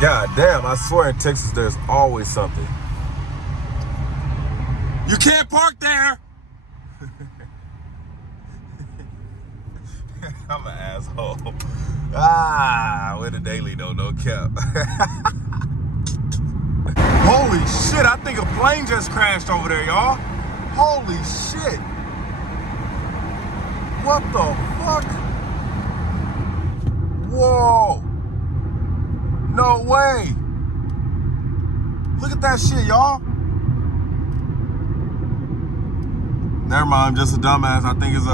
God damn, I swear in Texas there's always something. You can't park there! I'm an asshole. We're the daily though, no cap. Holy shit, I think a plane just crashed over there, y'all. Holy shit. What the fuck? Whoa. No way. Look at that shit, y'all. Never mind, I'm just a dumbass. I think it's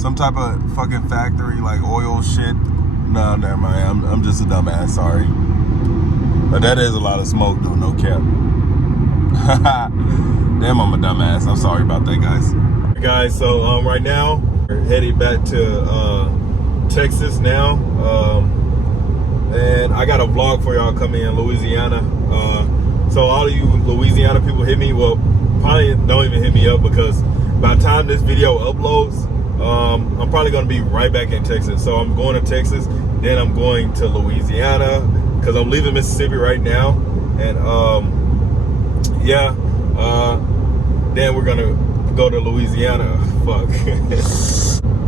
some type of fucking factory, like oil shit. No, never mind. I'm just a dumbass, sorry. But that is a lot of smoke, dude, no cap. Damn, I'm a dumbass. I'm sorry about that, guys. Guys, so right now, we're heading back to Texas now. And I got a vlog for y'all coming in Louisiana. So all of you Louisiana people hit me, well, probably don't even hit me up because by the time this video uploads, I'm probably gonna be right back in Texas. So I'm going to Texas, then I'm going to Louisiana because I'm leaving Mississippi right now. And then we're gonna go to Louisiana. Fuck.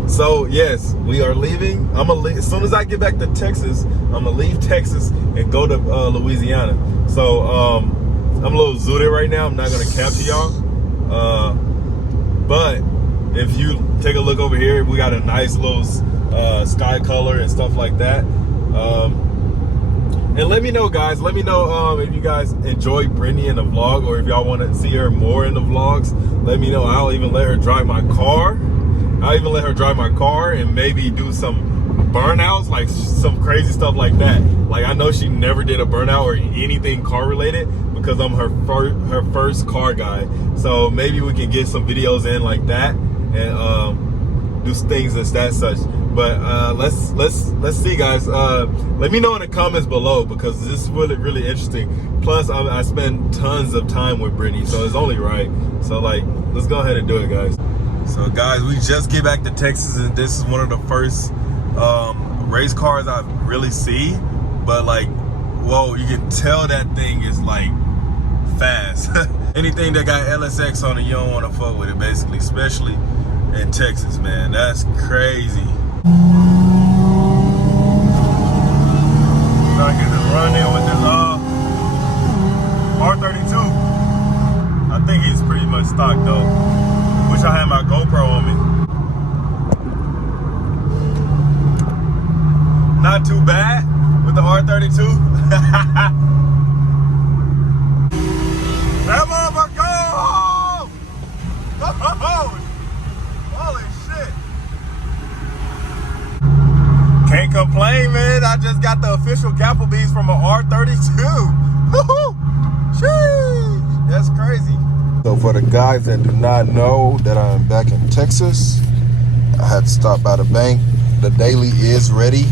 So yes, we are leaving. I'm gonna leave as soon as I get back to Texas. I'm gonna leave Texas and go to Louisiana. So I'm a little zooted right now. I'm not gonna capture y'all. But if you take a look over here, we got a nice little sky color and stuff like that. And let me know, guys. Let me know if you guys enjoy Brittany in the vlog, or if y'all want to see her more in the vlogs. Let me know. I'll even let her drive my car. And maybe do some burnouts, like some crazy stuff like that. Like I know she never did a burnout or anything car related because I'm her first car guy. So maybe we can get some videos in like that and do things as that such. But let's see, guys. Let me know in the comments below because this is really interesting. Plus, I spend tons of time with Brittany, so it's only right. So like, let's go ahead and do it, guys. So guys, we just get back to Texas, and this is one of the first race cars I really see. But like, whoa, you can tell that thing is like fast. Anything that got LSX on it, you don't want to fuck with it, basically, especially in Texas, man. That's crazy. Trying to get this run in with this R32. I think he's pretty much stock though. Wish I had my GoPro on me. Not too bad with the R32. That motherfucker go! Holy shit. Can't complain, man. I just got the official Gapplebees from an R32. Sheesh, that's crazy. So for the guys that do not know that I'm back in Texas, I had to stop by the bank. The daily is ready.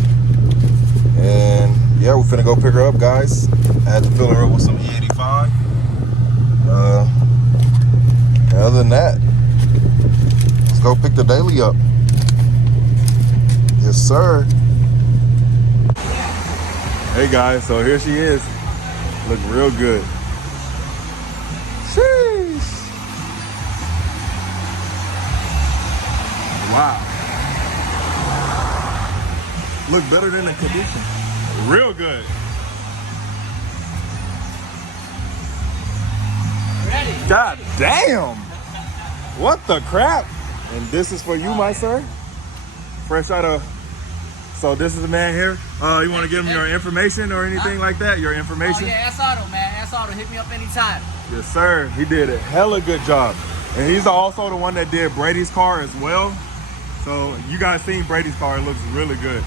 And yeah, we're finna go pick her up, guys. I had to fill her up with some E85. Other than that, let's go pick the daily up. Yes, sir. Hey guys, so here she is. Look real good. Sheesh. Wow. Look better than the condition. Real good. Ready. God damn. What the crap? And this is for you, my sir. Fresh out of... So this is the man here. You want to give him your information or anything like that? Your information? Oh yeah, S Auto, man. S Auto, hit me up anytime. Yes, sir. He did a hella good job. And he's also the one that did Brady's car as well. So you guys seen Brady's car. It looks really good.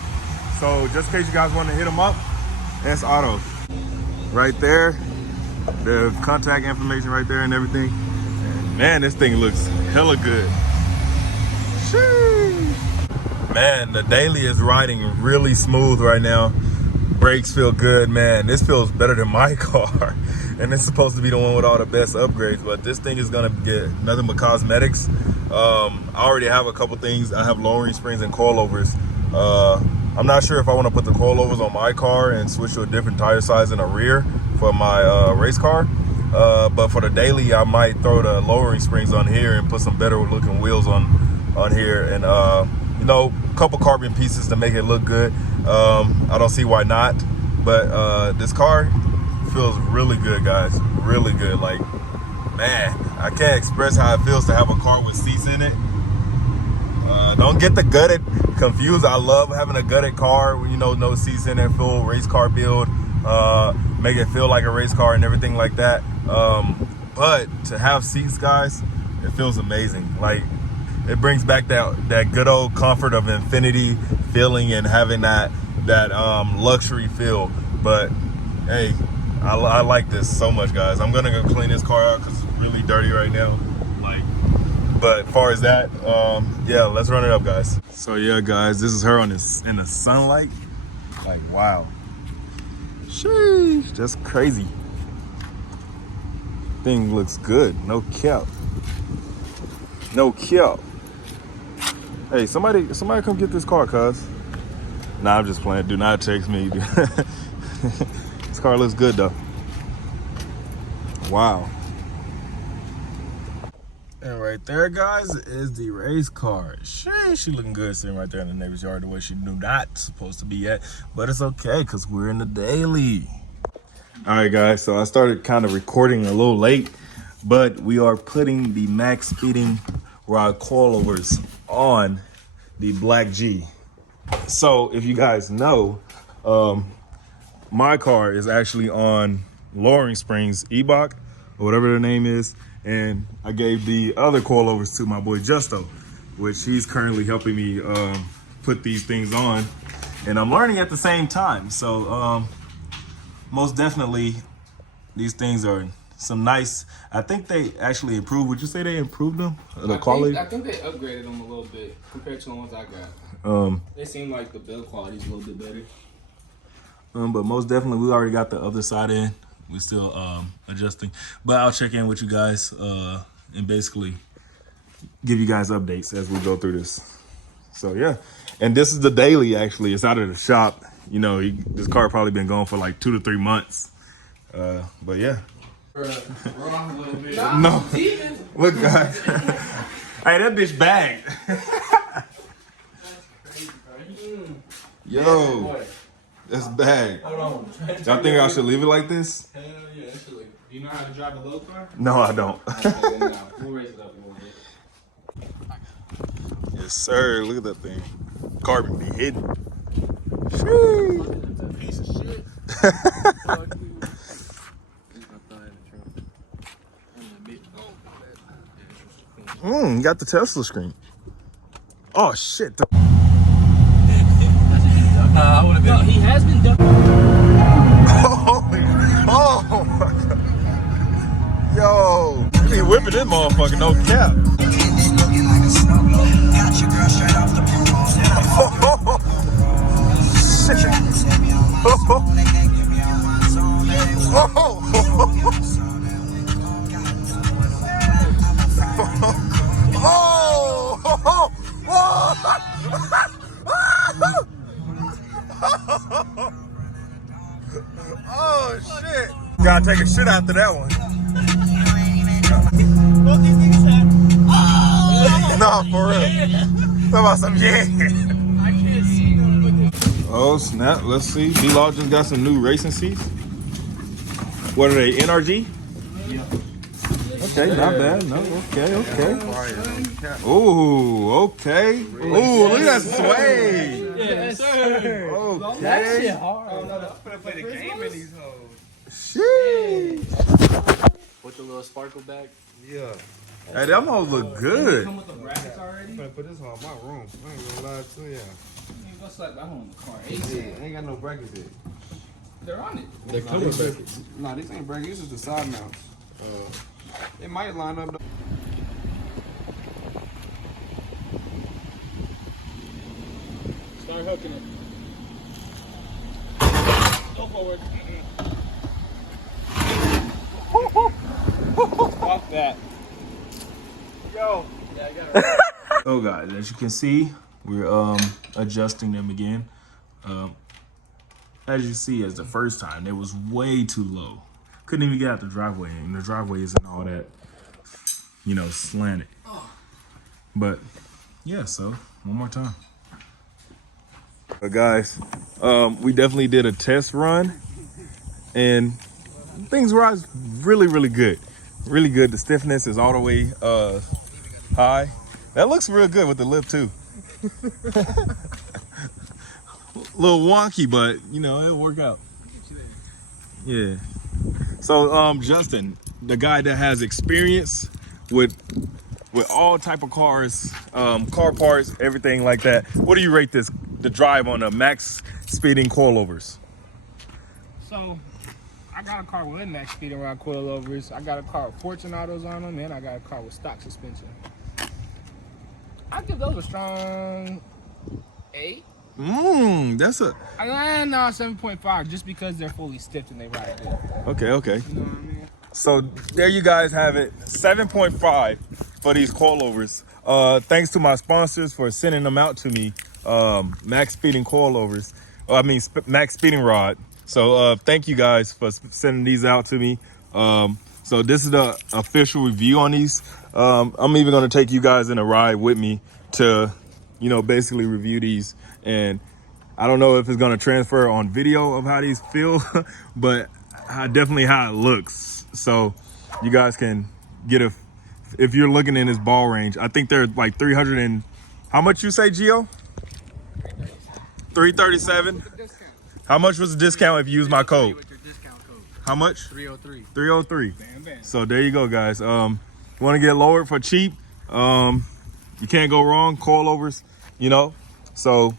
So just in case you guys want to hit him up, S Auto. Right there. The contact information right there and everything. And man, this thing looks hella good. Sheesh. Man, the daily is riding really smooth right now. Brakes feel good, man. This feels better than my car. And it's supposed to be the one with all the best upgrades, but this thing is gonna get nothing but cosmetics. I already have a couple things. I have lowering springs and coilovers. I I'm not sure if I want to put the coilovers on my car and switch to a different tire size in the rear for my race car. But for the daily, I might throw the lowering springs on here and put some better looking wheels on here, and you know, a couple carbon pieces to make it look good. I don't see why not. But this car feels really good, guys. Really good. Like, man, I can't express how it feels to have a car with seats in it. Don't get the gutted confused. I love having a gutted car, you know, no seats in it, full race car build, make it feel like a race car and everything like that. But to have seats, guys, it feels amazing. Like, it brings back that good old comfort of Infiniti feeling and having that luxury feel. But hey, I like this so much, guys. I'm gonna go clean this car out because it's really dirty right now. But as far as that, yeah, let's run it up, guys. So yeah, guys, this is her in the sunlight. Like, wow. Sheesh, that's crazy. Thing looks good, no cap. No cap. Hey, somebody come get this car, cuz. Nah, I'm just playing. Do not text me. This car looks good, though. Wow. And right there, guys, is the race car. She looking good sitting right there in the neighbor's yard the way she do not supposed to be at. But it's okay, because we're in the daily. All right, guys, so I started kind of recording a little late, but we are putting the max speeding rod coilovers on the Black G. So if you guys know, my car is actually on lowering springs, EBOC, or whatever the name is. And I gave the other coilovers to my boy Justo, which he's currently helping me put these things on. And I'm learning at the same time. So most definitely, these things are some nice. I think they actually improved. Would you say they improved them? The quality? I think they upgraded them a little bit compared to the ones I got. They seem like the build quality is a little bit better. But most definitely, we already got the other side in. We're still adjusting, but I'll check in with you guys and basically give you guys updates as we go through this. So yeah, and this is the daily. Actually, it's out of the shop. You know, this car probably been going for like 2 to 3 months. But yeah. No, look, guys. Hey, that bitch bagged. Yo. That's bad. Hold on. Y'all think I should leave it like this? Hell yeah, that shit like. Do you know how to drive a low car? No, I don't. Okay, then no. We'll raise it up a little bit. Yes, sir. Look at that thing. Carbon be hidden. Sheesh. Piece of shit. You got the Tesla screen. Oh shit. I would have been. No, he has been done. Oh my God. Yo, you be whipping this motherfucker, no cap. Oh shit! Gotta take a shit after that one. Both these niggas said, oh! Nah, for real. Talk about some yeah. I can't see them with this. Oh snap! Let's see. D-Law just got some new racing seats. What are they? NRG? Yeah. Okay, not bad. No, okay. Ooh, okay. Ooh, look at that sway. Yes, sir. Okay. That shit hard. Oh no, I'm gonna play the game in these hoes. Sheesh. With the little sparkle back. Yeah. Hey, that mode look good. Come with the brackets already? I'm gonna put this on my room. I ain't gonna lie to ya. You go slap that one in the car. Yeah, ain't got no brackets yet. They're on it. They come with brackets. Nah, these ain't brackets. This is the side mounts. It might line up. Start hooking it. Go forward. Fuck that. Yo. Yeah, I got it. Oh guys, as you can see, we're adjusting them again. As you see, as the first time, it was way too low. Couldn't even get out the driveway, and the driveway isn't all that, you know, slanted. But yeah, so one more time. But guys, we definitely did a test run, and things rise really, really good. Really good. The stiffness is all the way high. That looks real good with the lip too. A little wonky, but you know, it'll work out. Yeah. So Justin, the guy that has experience with all type of cars, car parts, everything like that, what do you rate the drive on the max speeding coilovers? So, I got a car with max speed around coilovers. I got a car with Fortunatos on them, and I got a car with stock suspension. I give those a strong 8. That's a... No, 7.5, just because they're fully stiffed and they ride good. Okay. You know what I mean? So there you guys have it, 7.5 for these coilovers. Thanks to my sponsors for sending them out to me, max speeding coilovers. Max speeding rod. So thank you guys for sending these out to me. So this is the official review on these. I'm even gonna take you guys in a ride with me to, you know, basically review these. And I don't know if it's gonna transfer on video of how these feel, but definitely how it looks. So you guys can get if you're looking in this ball range. I think they're like 300 and, how much you say, Gio? 337. How much was the discount if you use my code? How much? 303. 303. Bam, bam. So there you go, guys. You want to get lowered for cheap? You can't go wrong. Coilovers, you know. So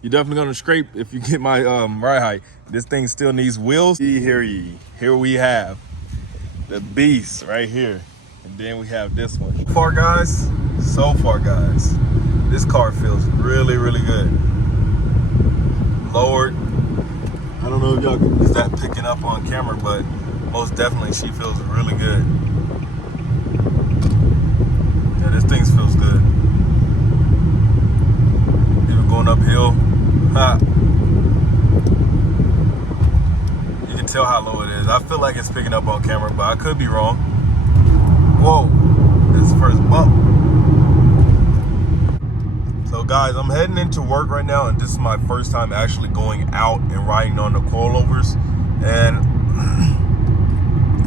you're definitely gonna scrape if you get my ride height. This thing still needs wheels. Here we have the beast right here, and then we have this one. So far guys, this car feels really, really good. Lowered. I don't know if y'all is that picking up on camera, but most definitely she feels really good. Yeah, this thing feels good. Even going uphill, you can tell how low it is. I feel like it's picking up on camera, but I could be wrong. Whoa, this first bump. So guys, I'm heading into work right now, and this is my first time actually going out and riding on the coilovers. And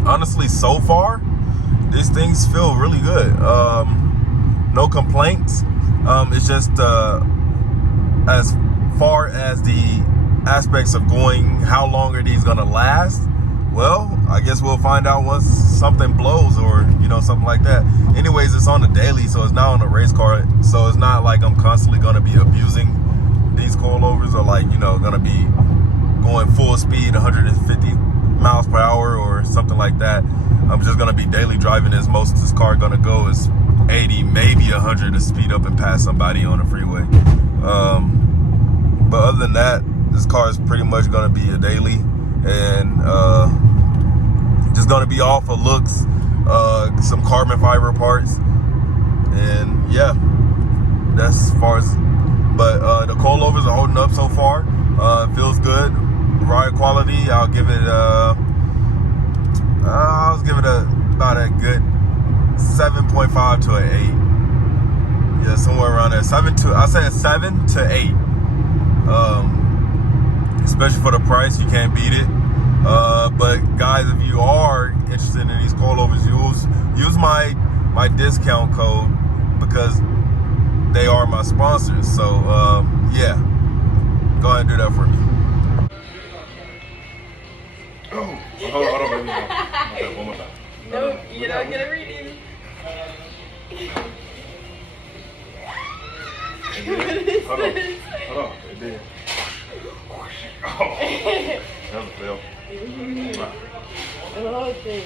honestly, so far, these things feel really good. No complaints. It's just as far as the aspects of going, how long are these gonna last? Well, I guess we'll find out once something blows, or you know, something like that. Anyways, it's on the daily, so it's not on a race car, so it's not like I'm constantly gonna be abusing these coilovers, or like, you know, gonna be going full speed 150 miles per hour or something like that. I'm just gonna be daily driving, as most of this car gonna go is 80, maybe 100 to speed up and pass somebody on the freeway. But other than that, this car is pretty much gonna be a daily, and just gonna be all for looks, some carbon fiber parts, and yeah, that's as far as. But the coilovers are holding up so far. It feels good. Ride quality, I'll give it about a good 7.5 to an 8. Yeah, somewhere around there. I say a 7 to 8. Especially for the price, you can't beat it. But guys, if you are interested in these coilovers, use my discount code, because they are my sponsors. So yeah, go ahead and do that for me. Oh, hold on, baby. Okay, one more time. No, you're not gonna read it. Hold on. It did. Oh, that was a fail. The whole thing.